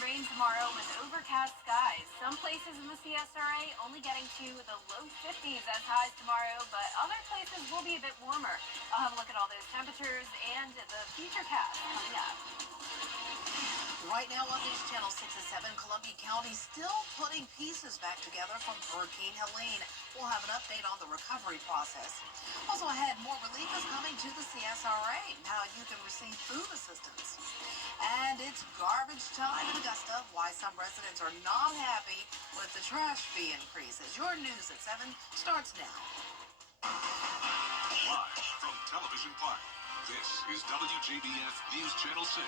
rain tomorrow with overcast skies. Some places in the CSRA only getting to the low 50s as highs tomorrow, but other places will be a bit warmer. I'll have a look at all those temperatures and the futurecast coming up. Right now on News Channel 6 and 7, Columbia County still putting pieces back together from Hurricane Helene. We'll have an update on the recovery process. Also ahead, more relief is coming to the CSRA, how you can receive food assistance. And it's garbage time in Augusta, why some residents are not happy with the trash fee increases. Your news at 7 starts now. Live from Television Park, this is WJBF News Channel 6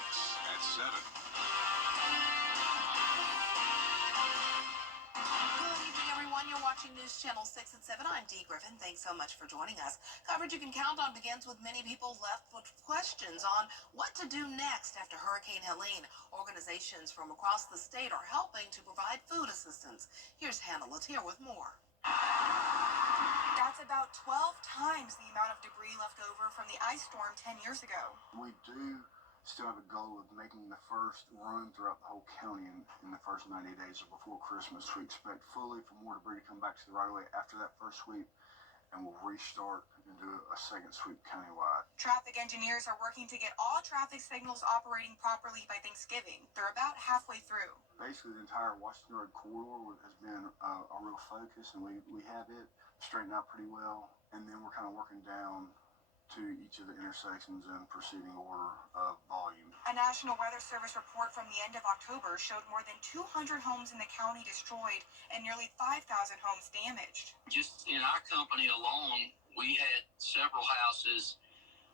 at 7. You're watching News Channel 6 at 7. I'm Dee Griffin. Thanks so much for joining us. Coverage you can count on begins with many people left with questions on what to do next after Hurricane Helene. Organizations from across the state are helping to provide food assistance. Here's Hannah Latier with more. That's about 12 times the amount of debris left over from the ice storm 10 years ago. We do still have a goal of making the first run throughout the whole county in the first 90 days or before Christmas. We expect fully for more debris to come back to the right of way after that first sweep, and we'll restart and do a second sweep countywide. Traffic engineers are working to get all traffic signals operating properly by Thanksgiving. They're about halfway through. Basically, the entire Washington Road corridor has been a real focus, and we have it straightened out pretty well, and then we're kind of working down to each of the intersections in proceeding order of volume. A National Weather Service report from the end of October showed more than 200 homes in the county destroyed and nearly 5,000 homes damaged. Just in our company alone, we had several houses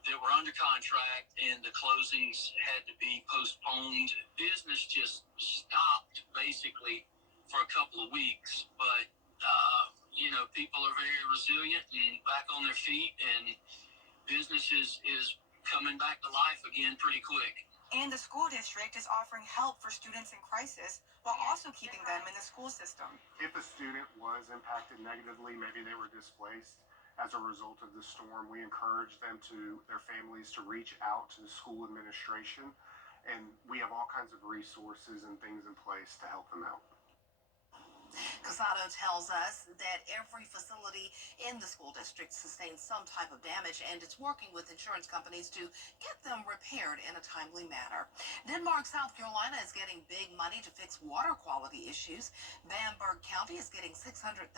that were under contract and the closings had to be postponed. Business just stopped basically for a couple of weeks, but people are very resilient and back on their feet, and business is coming back to life again pretty quick. And the school district is offering help for students in crisis while also keeping them in the school system. If a student was impacted negatively, maybe they were displaced as a result of the storm, we encourage their families to reach out to the school administration, and we have all kinds of resources and things in place to help them out. Casado tells us that every facility in the school district sustains some type of damage, and it's working with insurance companies to get them repaired in a timely manner. Denmark, South Carolina is getting big money to fix water quality issues. Bamberg County is getting $600,000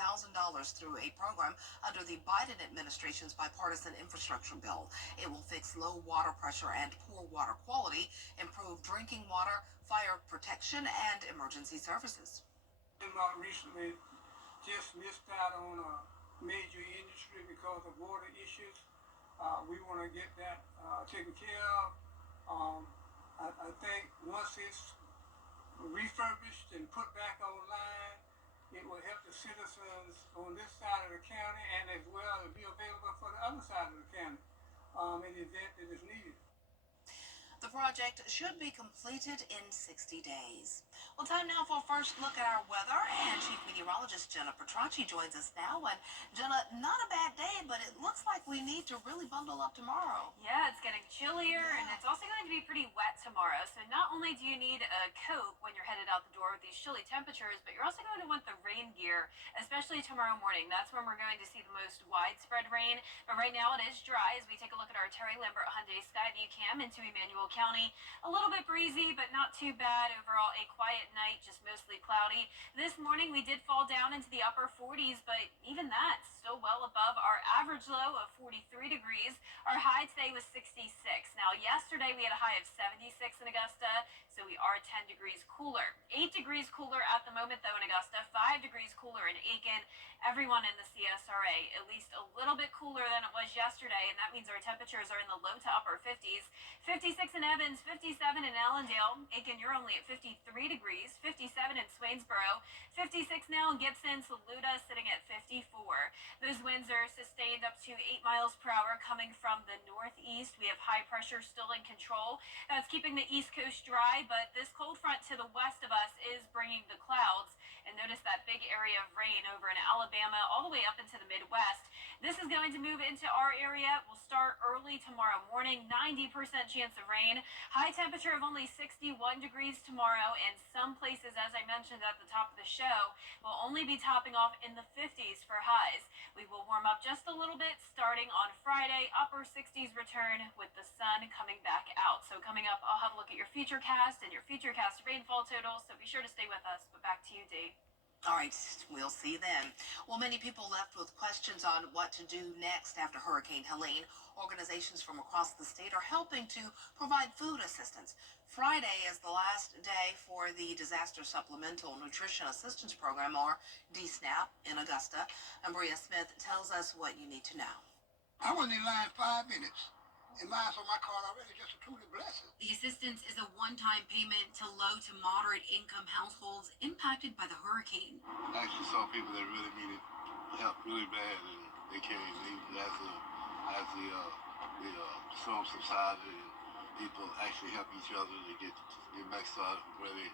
through a program under the Biden administration's bipartisan infrastructure bill. It will fix low water pressure and poor water quality, improve drinking water, fire protection, and emergency services. Denmark recently just missed out on a major industry because of water issues. We want to get that taken care of. I think once it's refurbished and put back online, it will help the citizens on this side of the county, and as well it'll be available for the other side of the county in the event that it's needed. The project should be completed in 60 days. Well, time now for a first look at our weather, and Chief Meteorologist Jenna Petracci joins us now. And Jenna, not a bad day, but it looks like we need to really bundle up tomorrow. Yeah, it's getting chillier, and it's also going to be pretty wet tomorrow. So not only do you need a coat when you're headed out the door with these chilly temperatures, but you're also going to want the rain gear, especially tomorrow morning. That's when we're going to see the most widespread rain. But right now it is dry as we take a look at our Terry Lambert Hyundai Skyview Cam into Emmanuel County. A little bit breezy, but not too bad. Overall, a quiet night, just mostly cloudy. This morning, we did fall down into the upper 40s, but even that's still well above our average low of 43 degrees. Our high today was 66. Now, yesterday, we had a high of 76 in Augusta, so we are 10 degrees cooler. 8 degrees cooler at the moment, though, in Augusta. 5 degrees cooler in Aiken. Everyone in the CSRA, at least a little bit cooler than it was yesterday, and that means our temperatures are in the low to upper 50s. 56 in Evans, 57 in Allendale. Aiken, you're only at 53 degrees. 57 in Swainsboro. 56 now in Gibson. Saluda sitting at 54. Those winds are sustained up to 8 miles per hour coming from the northeast. We have high pressure still in control. That's keeping the East Coast dry, but this cold front to the west of us is bringing the clouds. And notice that big area of rain over in Alabama all the way up into the Midwest. This is going to move into our area. We'll start early tomorrow morning, 90% chance of rain. High temperature of only 61 degrees tomorrow, and some places, as I mentioned at the top of the show, will only be topping off in the 50s for highs. We will warm up just a little bit starting on Friday. Upper 60s return with the sun coming back out. So coming up, I'll have a look at your Futurecast and your Futurecast rainfall totals, so be sure to stay with us. But back to you, Dee. All right, we'll see then. Well, many people left with questions on what to do next after Hurricane Helene. Organizations from across the state are helping to provide food assistance. Friday is the last day for the Disaster Supplemental Nutrition Assistance Program, or DSNAP, in Augusta. And Maria Smith tells us what you need to know. I was in line 5 minutes. And mine's on my card already, just a truly blessing. The assistance is a one-time payment to low to moderate income households impacted by the hurricane. I actually saw people that really needed help really bad, and they came. As the storm subsided, and people actually helped each other to get back started from where they,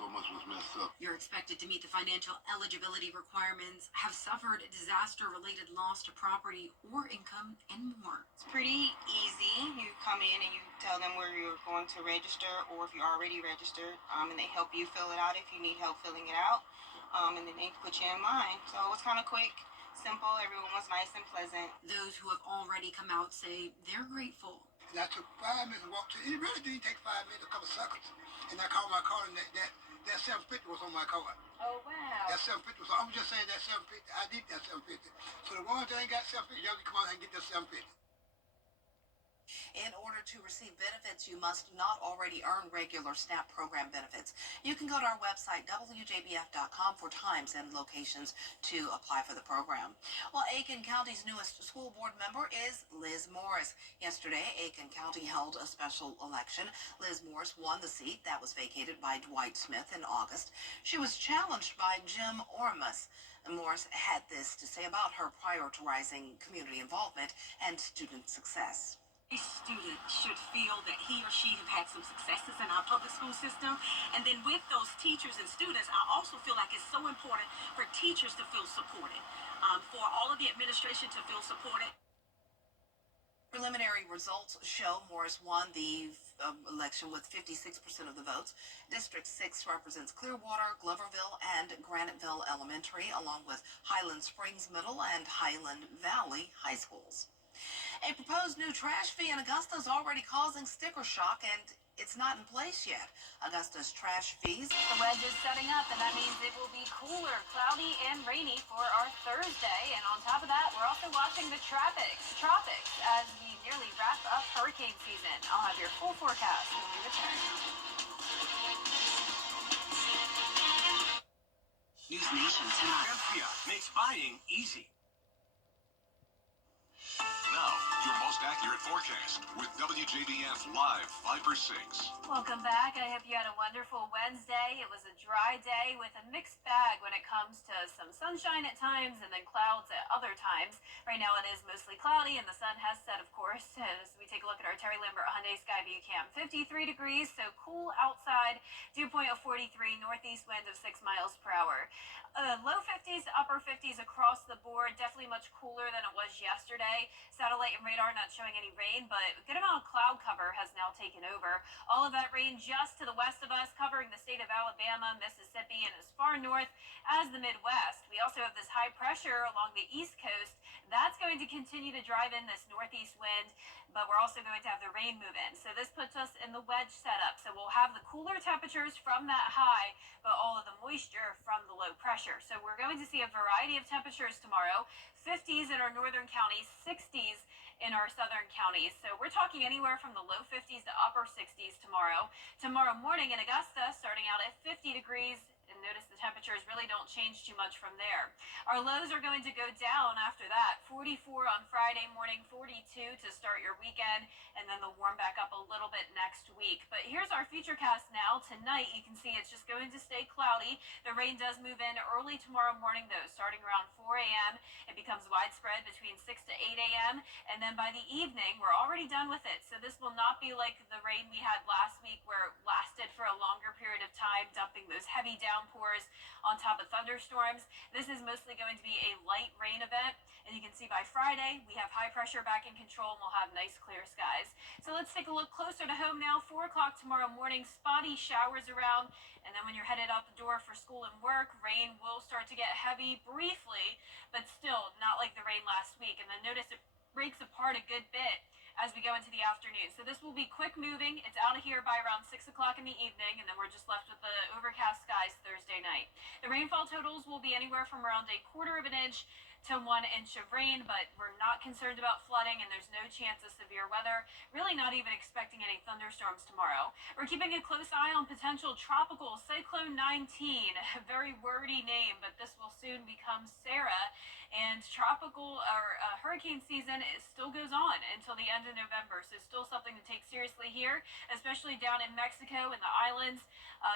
so much was messed up. You're expected to meet the financial eligibility requirements, have suffered disaster-related loss to property or income, and more. It's pretty easy. You come in and you tell them where you're going to register, or if you're already registered, and they help you fill it out if you need help filling it out, and then they put you in line. So it's kind of quick, simple. Everyone was nice and pleasant. Those who have already come out say they're grateful. And I took 5 minutes to walk to. It really didn't take 5 minutes, a couple seconds. And I called my card, and that 750 was on my card. Oh, wow. That 750 was. I'm just saying that 750. I need that 750. So the ones that ain't got 750, y'all can come out and get that 750. In order to receive benefits, you must not already earn regular SNAP program benefits. You can go to our website, WJBF.com, for times and locations to apply for the program. Well, Aiken County's newest school board member is Liz Morris. Yesterday, Aiken County held a special election. Liz Morris won the seat that was vacated by Dwight Smith in August. She was challenged by Jim Ormus. Morris had this to say about her prioritizing community involvement and student success. A student should feel that he or she have had some successes in our public school system. And then with those teachers and students, I also feel like it's so important for teachers to feel supported, for all of the administration to feel supported. Preliminary results show Morris won the election with 56% of the votes. District 6 represents Clearwater, Gloverville, and Graniteville Elementary, along with Highland Springs Middle and Highland Valley High Schools. A proposed new trash fee in Augusta is already causing sticker shock, and it's not in place yet. Augusta's trash fees. The wedge is setting up, and that means it will be cooler, cloudy, and rainy for our Thursday. And on top of that, we're also watching the tropics as we nearly wrap up hurricane season. I'll have your full forecast when we return. News Nation tonight. Fiat makes buying easy. Now, your most accurate forecast with WJBF Live 5/6. Welcome back. I hope you had a wonderful Wednesday. It was a dry day with a mixed bag when it comes to some sunshine at times and then clouds at other times. Right now it is mostly cloudy and the sun has set, of course. As we take a look at our Terry Lambert Hyundai Skyview Cam, 53 degrees, so cool outside. Dew point of 43, northeast wind of 6 miles per hour. Low 50s, upper 50s across the board. Definitely much cooler than it was yesterday. Satellite and radar not showing any rain, but a good amount of cloud cover has now taken over. All of that rain just to the west of us, covering the state of Alabama, Mississippi, and as far north as the Midwest. We also have this high pressure along the east coast. That's going to continue to drive in this northeast wind, but we're also going to have the rain move in. So this puts us in the wedge setup. So we'll have the cooler temperatures from that high, but all of the moisture from the low pressure. So we're going to see a variety of temperatures tomorrow. 50s in our northern counties, 60s in our southern counties. So we're talking anywhere from the low 50s to upper 60s tomorrow. Tomorrow morning in Augusta, starting out at 50 degrees. And notice the temperatures really don't change too much from there. Our lows are going to go down after that. 44 on Friday morning, 42 to start your weekend, and then they'll warm back up a little bit next week. But here's our Futurecast now. Tonight, you can see it's just going to stay cloudy. The rain does move in early tomorrow morning, though, starting around 4 a.m. It becomes widespread between 6 to 8 a.m., and then by the evening, we're already done with it. So this will not be like the rain we had last week, where it lasted heavy downpours on top of thunderstorms. This is mostly going to be a light rain event. And you can see by Friday, we have high pressure back in control and we'll have nice clear skies. So let's take a look closer to home now. 4 o'clock tomorrow morning, spotty showers around. And then when you're headed out the door for school and work, rain will start to get heavy briefly, but still not like the rain last week. And then notice it breaks apart a good bit as we go into the afternoon. So this will be quick moving. It's out of here by around 6 o'clock in the evening, and then we're just left with the overcast skies Thursday night. The rainfall totals will be anywhere from around 1/4 inch to 1 inch of rain, but we're not concerned about flooding and there's no chance of severe weather. Really not even expecting any thunderstorms tomorrow. We're keeping a close eye on potential tropical cyclone 19, a very wordy name, but this will soon become Sarah. And tropical or hurricane season still goes on until the end of November, so still something to take seriously here, especially down in Mexico and the islands.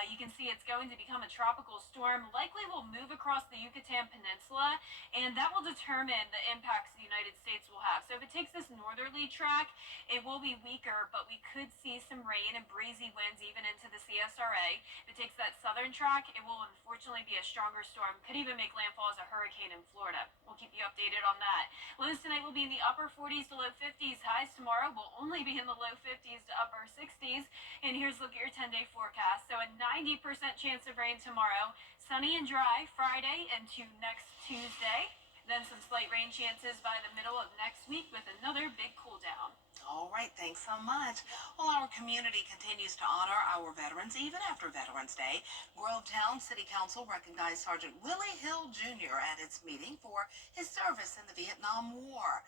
You can see it's going to become a tropical storm, likely will move across the Yucatan Peninsula, and that will determine the impacts the United States will have. So if it takes this northerly track, it will be weaker, but we could see some rain and breezy winds even into the CSRA. If it takes that southern track, it will unfortunately be a stronger storm, could even make landfall as a hurricane in Florida. We'll keep you updated on that. Lows tonight will be in the upper 40s to low 50s. Highs tomorrow will only be in the low 50s to upper 60s. And here's a look at your 10-day forecast. So a 90% chance of rain tomorrow. Sunny and dry Friday into next Tuesday. Then some slight rain chances by the middle of next week with another big cool down. All right, thanks so much. Well, our community continues to honor our veterans even after Veterans Day. Grovetown City Council recognized Sergeant Willie Hill Jr. at its meeting for his service in the Vietnam War.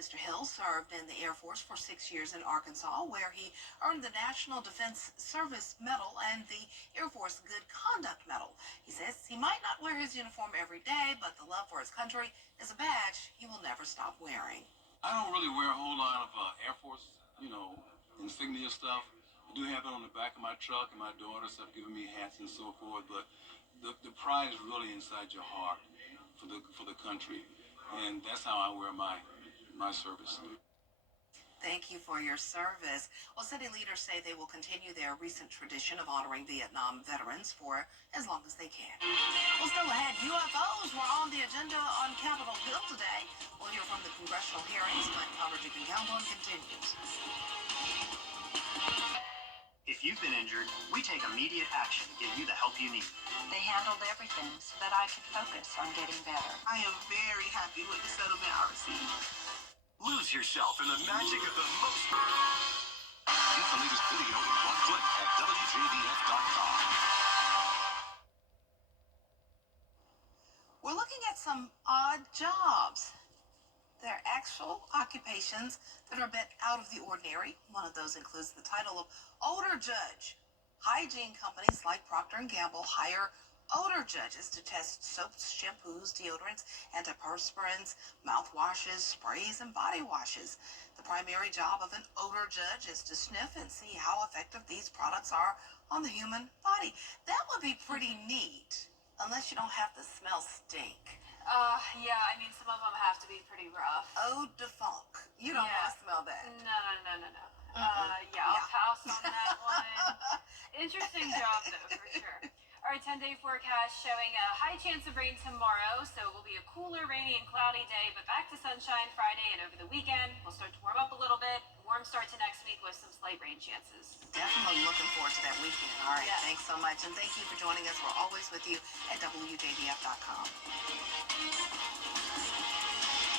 Mr. Hill served in the Air Force for 6 years in Arkansas, where he earned the National Defense Service Medal and the Air Force Good Conduct Medal. He says he might not wear his uniform every day, but the love for his country is a badge he will never stop wearing. I don't really wear a whole lot of Air Force, insignia stuff. I do have it on the back of my truck, and my daughters have given me hats and so forth, but the pride is really inside your heart for the country, and that's how I wear my service. Thank you for your service. Well, city leaders say they will continue their recent tradition of honoring Vietnam veterans for as long as they can. Well, still ahead, UFOs were on the agenda on Capitol Hill today. We'll hear from the congressional hearings, but coverage you can count on continues. If you've been injured, we take immediate action to get you the help you need. They handled everything so that I could focus on getting better. I am very happy with the settlement I received. Lose yourself in the magic of the most. Get the latest video in one click at WJBF.com. We're looking at some odd jobs. They're actual occupations that are a bit out of the ordinary. One of those includes the title of odor judge. Hygiene companies like Procter & Gamble hire odor judges to test soaps, shampoos, deodorants, antiperspirants, mouthwashes, sprays, and body washes. The primary job of an odor judge is to sniff and see how effective these products are on the human body. That would be pretty neat, unless you don't have to smell stink. Yeah, I mean, some of them have to be pretty rough. Eau de funk. You don't want to smell that. No. I'll pass on that one. Interesting job, though, for sure. Our 10-day forecast showing a high chance of rain tomorrow, so it will be a cooler, rainy, and cloudy day, but back to sunshine Friday and over the weekend. We'll start to warm up a little bit. Warm start to next week with some slight rain chances. Definitely looking forward to that weekend. All right, yes. Thanks so much, and thank you for joining us. We're always with you at WJBF.com.